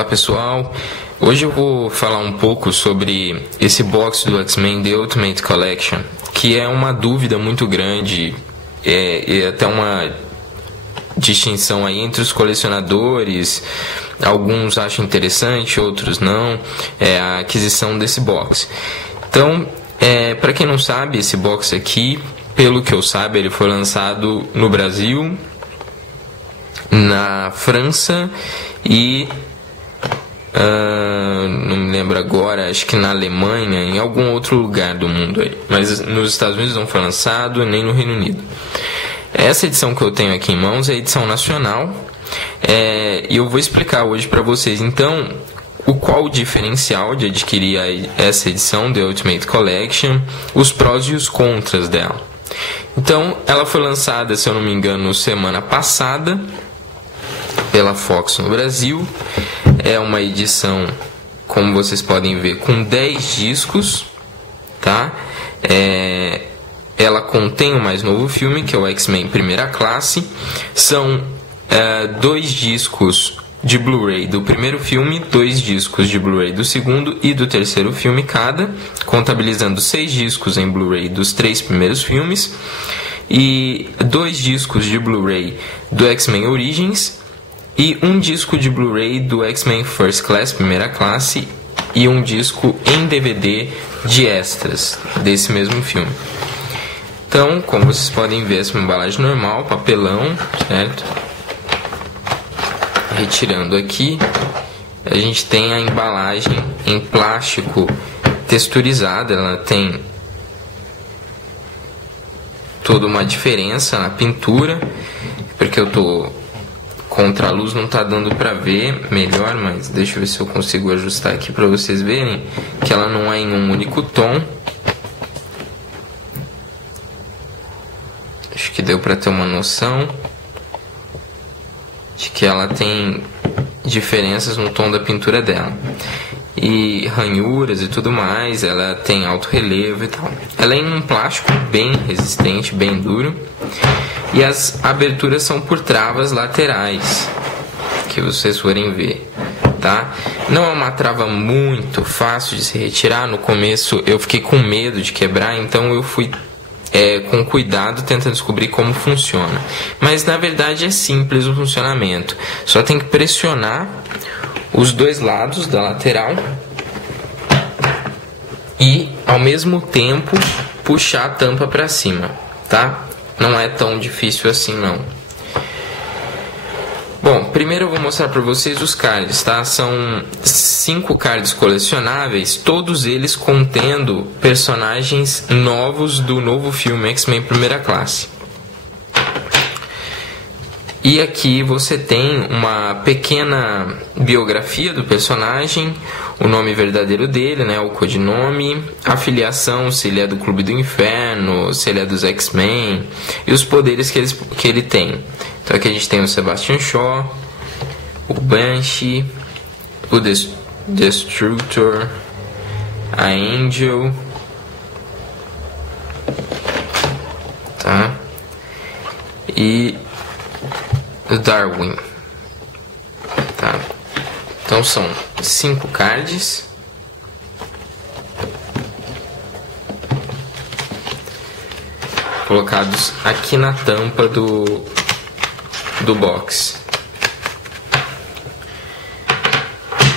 Olá pessoal, hoje eu vou falar um pouco sobre esse box do X-Men The Ultimate Collection, que é uma dúvida muito grande e até uma distinção aí entre os colecionadores. Alguns acham interessante, outros não, a aquisição desse box. Então, para quem não sabe, esse box aqui, pelo que eu saiba, ele foi lançado no Brasil, na França e não me lembro agora, acho que na Alemanha, em algum outro lugar do mundo aí. Mas nos Estados Unidos não foi lançado, nem no Reino Unido. Essa edição que eu tenho aqui em mãos é a edição nacional, e eu vou explicar hoje para vocês então qual o diferencial de adquirir essa edição The Ultimate Collection, os prós e os contras dela. Então, ela foi lançada, se eu não me engano, semana passada pela Fox no Brasil. É uma edição, como vocês podem ver, com 10 discos, tá? Ela contém o mais novo filme, que é o X-Men Primeira Classe. São 2 discos de Blu-ray do primeiro filme, 2 discos de Blu-ray do segundo e do terceiro filme cada, contabilizando 6 discos em Blu-ray dos 3 primeiros filmes, e 2 discos de Blu-ray do X-Men Origins, e 1 disco de Blu-ray do X-Men First Class, Primeira Classe, e 1 disco em DVD de extras desse mesmo filme. Então, como vocês podem ver, essa é uma embalagem normal, papelão, certo? Retirando aqui, a gente tem a embalagem em plástico texturizada. Ela tem toda uma diferença na pintura, porque eu tô contra a luz, não tá dando pra ver melhor, mas deixa eu ver se eu consigo ajustar aqui pra vocês verem que ela não é em um único tom. Acho que deu pra ter uma noção de que ela tem diferenças no tom da pintura dela, e ranhuras e tudo mais. Ela tem alto relevo e tal. Ela é em um plástico bem resistente, bem duro, e as aberturas são por travas laterais, que vocês forem ver, tá? Não é uma trava muito fácil de se retirar. No começo eu fiquei com medo de quebrar, então eu fui com cuidado tentando descobrir como funciona. Mas na verdade é simples o funcionamento. Só tem que pressionar os 2 lados da lateral e ao mesmo tempo puxar a tampa para cima, tá? Não é tão difícil assim não. Bom, primeiro eu vou mostrar para vocês os cards, tá? São 5 cards colecionáveis, todos eles contendo personagens novos do novo filme X-Men Primeira Classe. E aqui você tem uma pequena biografia do personagem, o nome verdadeiro dele, né, o codinome, a filiação, se ele é do Clube do Inferno, se ele é dos X-Men, e os poderes que ele tem. Então aqui a gente tem o Sebastian Shaw, o Banshee, o Destructor, a Angel, tá? E o Darwin, tá? Então são 5 cards. Colocados aqui na tampa do box.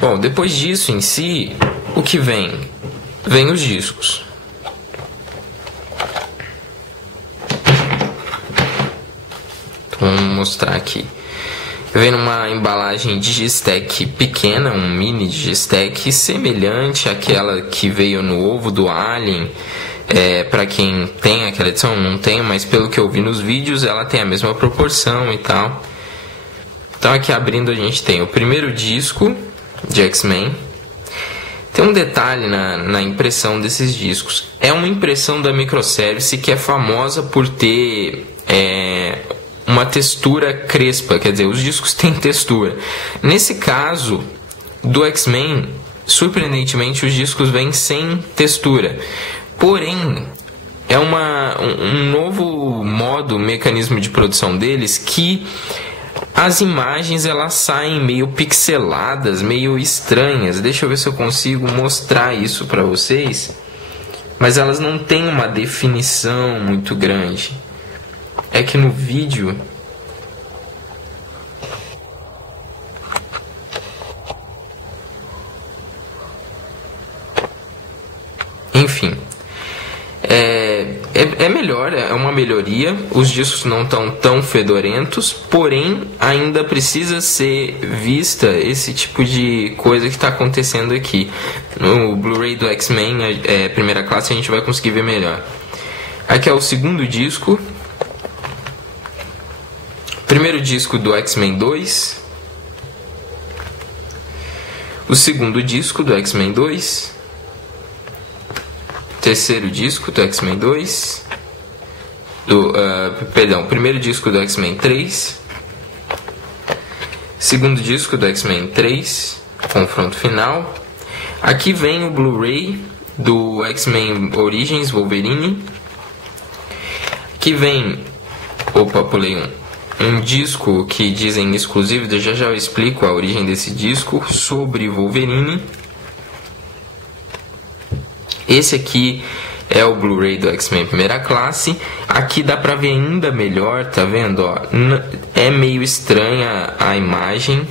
Bom, depois disso em si, o que vem? Vem os discos. Então, vamos mostrar aqui. Vem numa embalagem Digistack pequena, um mini Digistack semelhante àquela que veio no ovo do Alien. Para quem tem aquela edição, não tem, mas pelo que eu vi nos vídeos ela tem a mesma proporção e tal. Então aqui abrindo a gente tem o primeiro disco de X-Men. Tem um detalhe na impressão desses discos. É uma impressão da Microservice, que é famosa por ter uma textura crespa, quer dizer, os discos têm textura. Nesse caso do X-Men, surpreendentemente, os discos vêm sem textura. Porém, é um novo modo, mecanismo de produção deles, que as imagens elas saem meio pixeladas, meio estranhas. Deixa eu ver se eu consigo mostrar isso para vocês. Mas elas não têm uma definição muito grande. É que no vídeo... Enfim, é melhor, é uma melhoria. Os discos não estão tão fedorentos, porém ainda precisa ser vista esse tipo de coisa que está acontecendo aqui. No Blu-ray do X-Men, primeira classe, a gente vai conseguir ver melhor. Aqui é o segundo disco. Primeiro disco do X-Men 2. O segundo disco do X-Men 2. Terceiro disco do X-Men 2. Primeiro disco do X-Men 3. Segundo disco do X-Men 3. Confronto final. Aqui vem o Blu-ray do X-Men Origins Wolverine. Aqui vem... Opa, pulei um disco que dizem exclusivo. Já eu explico a origem desse disco sobre Wolverine. Esse aqui é o Blu-ray do X-Men primeira classe. Aqui dá pra ver ainda melhor, tá vendo? Ó, é meio estranha a imagem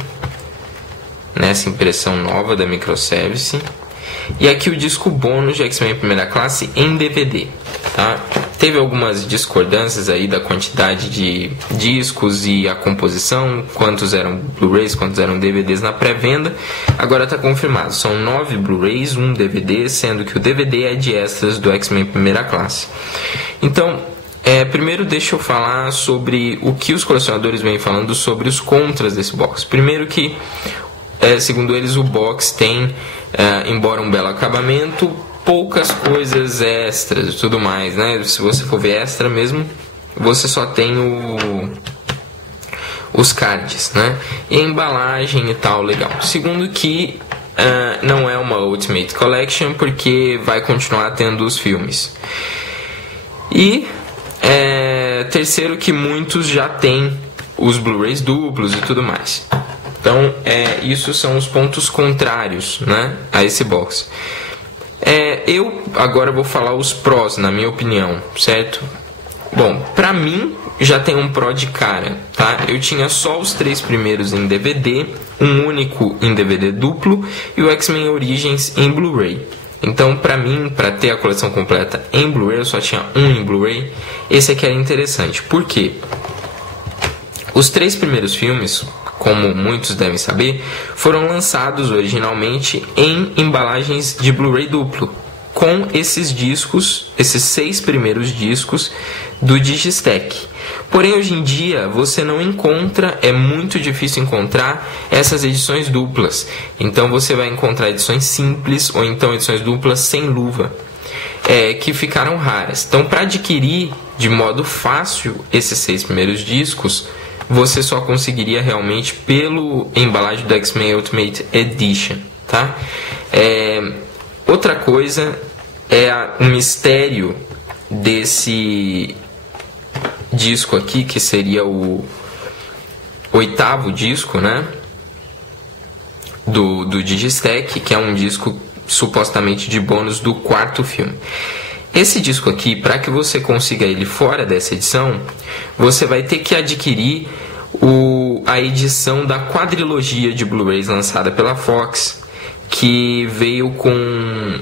nessa impressão nova da Microservice. E aqui o disco bônus de X-Men primeira classe em DVD, tá? Teve algumas discordâncias aí da quantidade de discos e a composição, quantos eram Blu-rays, quantos eram DVDs na pré-venda. Agora está confirmado, são 9 Blu-rays, 1 DVD, sendo que o DVD é de extras do X-Men primeira classe. Então, primeiro deixa eu falar sobre o que os colecionadores vêm falando sobre os contras desse box. Primeiro que, segundo eles, o box tem, embora um belo acabamento, poucas coisas extras e tudo mais, né? Se você for ver extra mesmo, você só tem os cards, né? E a embalagem e tal, legal. Segundo que não é uma Ultimate Collection, porque vai continuar tendo os filmes. E terceiro que muitos já têm os Blu-rays duplos e tudo mais. Então, isso são os pontos contrários, né, a esse box. Eu agora vou falar os prós, na minha opinião, certo? Bom, pra mim já tem um pró de cara, tá? Eu tinha só os 3 primeiros em DVD, um único em DVD duplo e o X-Men Origins em Blu-ray. Então, pra mim, pra ter a coleção completa em Blu-ray, eu só tinha um em Blu-ray. Esse aqui era interessante. Por quê? Os 3 primeiros filmes, como muitos devem saber, foram lançados originalmente em embalagens de Blu-ray duplo, com esses discos, esses 6 primeiros discos do Digistack. Porém, hoje em dia, você não encontra, é muito difícil encontrar essas edições duplas. Então, você vai encontrar edições simples ou então edições duplas sem luva, que ficaram raras. Então, para adquirir de modo fácil esses 6 primeiros discos, você só conseguiria realmente pelo embalagem do X-Men Ultimate Edition, tá? Outra coisa é o mistério desse disco aqui, que seria o 8º disco, né? Do Digistack, que é um disco supostamente de bônus do 4º filme. Esse disco aqui, para que você consiga ele fora dessa edição, você vai ter que adquirir a edição da quadrilogia de Blu-rays lançada pela Fox, que veio com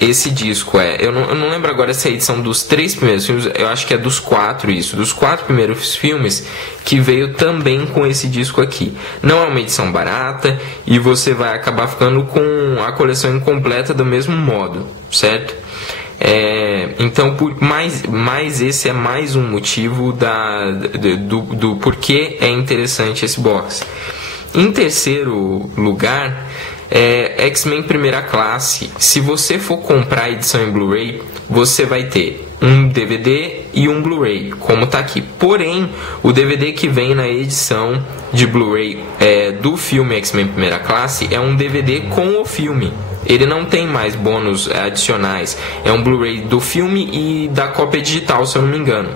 esse disco. Eu não lembro agora se é a edição dos 3 primeiros filmes, eu acho que é dos 4, dos 4 primeiros filmes, que veio também com esse disco aqui. Não é uma edição barata e você vai acabar ficando com a coleção incompleta do mesmo modo, certo? Então, mais esse é mais um motivo do porquê é interessante esse box. Em terceiro lugar, X-Men primeira classe. Se você for comprar a edição em Blu-ray, você vai ter um DVD e um Blu-ray, como está aqui. Porém, o DVD que vem na edição de Blu-ray do filme X-Men primeira classe é um DVD com o filme, Ele não tem mais bônus adicionais. É um Blu-ray do filme e da cópia digital, se eu não me engano.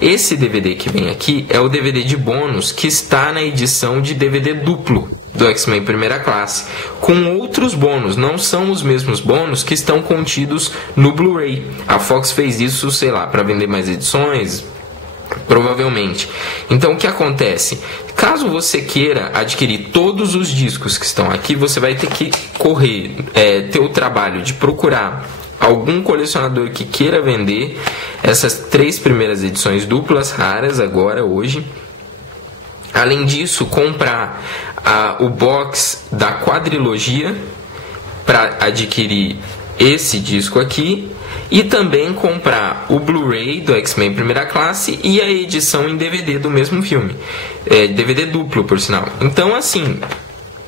Esse DVD que vem aqui é o DVD de bônus que está na edição de DVD duplo do X-Men Primeira Classe, com outros bônus. Não são os mesmos bônus que estão contidos no Blu-ray. A Fox fez isso, sei lá, para vender mais edições, provavelmente. Então o que acontece? Caso você queira adquirir todos os discos que estão aqui, você vai ter que ter o trabalho de procurar algum colecionador que queira vender essas 3 primeiras edições duplas raras agora, hoje. Além disso, comprar o box da quadrilogia para adquirir esse disco aqui, e também comprar o Blu-ray do X-Men Primeira Classe e a edição em DVD do mesmo filme, DVD duplo, por sinal. Então, assim,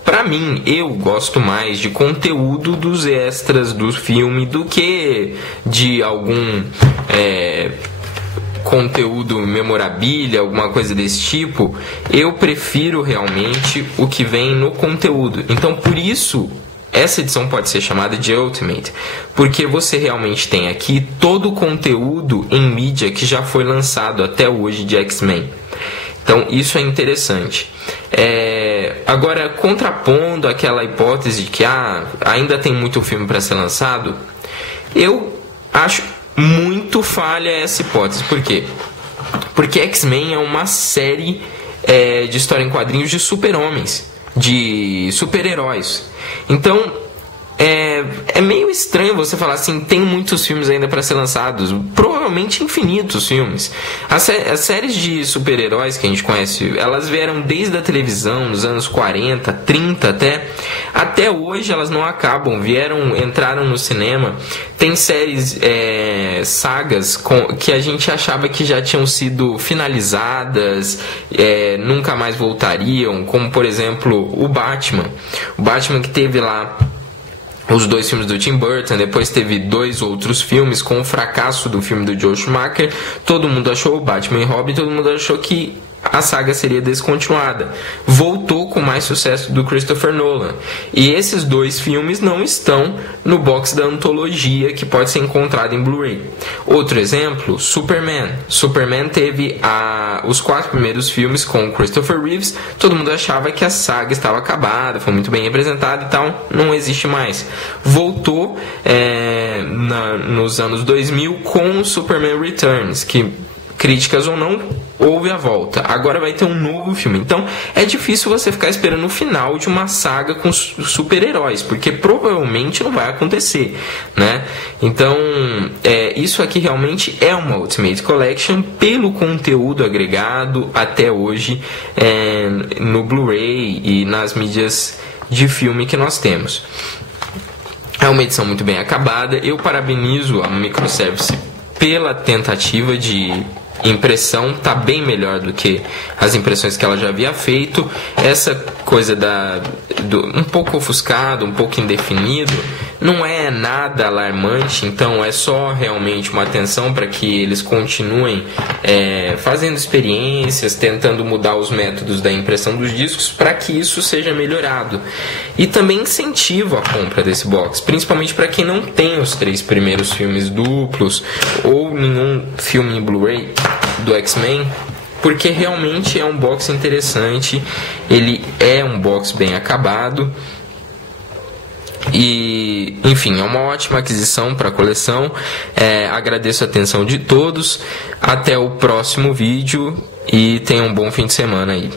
pra mim, eu gosto mais de conteúdo dos extras do filme do que de algum conteúdo memorabilia, alguma coisa desse tipo. Eu prefiro realmente o que vem no conteúdo. Então, por isso, essa edição pode ser chamada de Ultimate, porque você realmente tem aqui todo o conteúdo em mídia que já foi lançado até hoje de X-Men. Então isso é interessante. Agora, contrapondo aquela hipótese de que ainda tem muito filme para ser lançado, eu acho muito falha essa hipótese. Por quê? Porque X-Men é uma série de história em quadrinhos de super-homens, de super-heróis. Então é meio estranho você falar assim, tem muitos filmes ainda para ser lançados, provavelmente infinitos filmes. As séries de super-heróis que a gente conhece, elas vieram desde a televisão, nos anos 40, 30 até hoje elas não acabam, entraram no cinema. Tem séries, sagas que a gente achava que já tinham sido finalizadas, nunca mais voltariam, como por exemplo o Batman que teve lá os 2 filmes do Tim Burton, depois teve 2 outros filmes. Com o fracasso do filme do Joel Schumacher, todo mundo achou o Batman e Robin, todo mundo achou que a saga seria descontinuada. Voltou com mais sucesso do Christopher Nolan. E esses 2 filmes não estão no box da antologia que pode ser encontrado em Blu-ray. Outro exemplo, Superman. Superman teve os 4 primeiros filmes com Christopher Reeves. Todo mundo achava que a saga estava acabada, foi muito bem representada e tal, não existe mais. Voltou nos anos 2000 com Superman Returns, que, críticas ou não, houve a volta. Agora vai ter um novo filme. Então é difícil você ficar esperando o final de uma saga com super-heróis, porque provavelmente não vai acontecer, né? Então isso aqui realmente é uma Ultimate Collection pelo conteúdo agregado até hoje no Blu-ray e nas mídias de filme que nós temos. É uma edição muito bem acabada. Eu parabenizo a Microservice pela tentativa de impressão, tá bem melhor do que as impressões que ela já havia feito. Essa coisa um pouco ofuscado, um pouco indefinido, não é nada alarmante. Então é só realmente uma atenção para que eles continuem fazendo experiências, tentando mudar os métodos da impressão dos discos para que isso seja melhorado. E também incentivo a compra desse box, principalmente para quem não tem os 3 primeiros filmes duplos ou nenhum filme em Blu-ray do X-Men, porque realmente é um box interessante. Ele é um box bem acabado e, enfim, é uma ótima aquisição para a coleção. Agradeço a atenção de todos, até o próximo vídeo e tenham um bom fim de semana aí.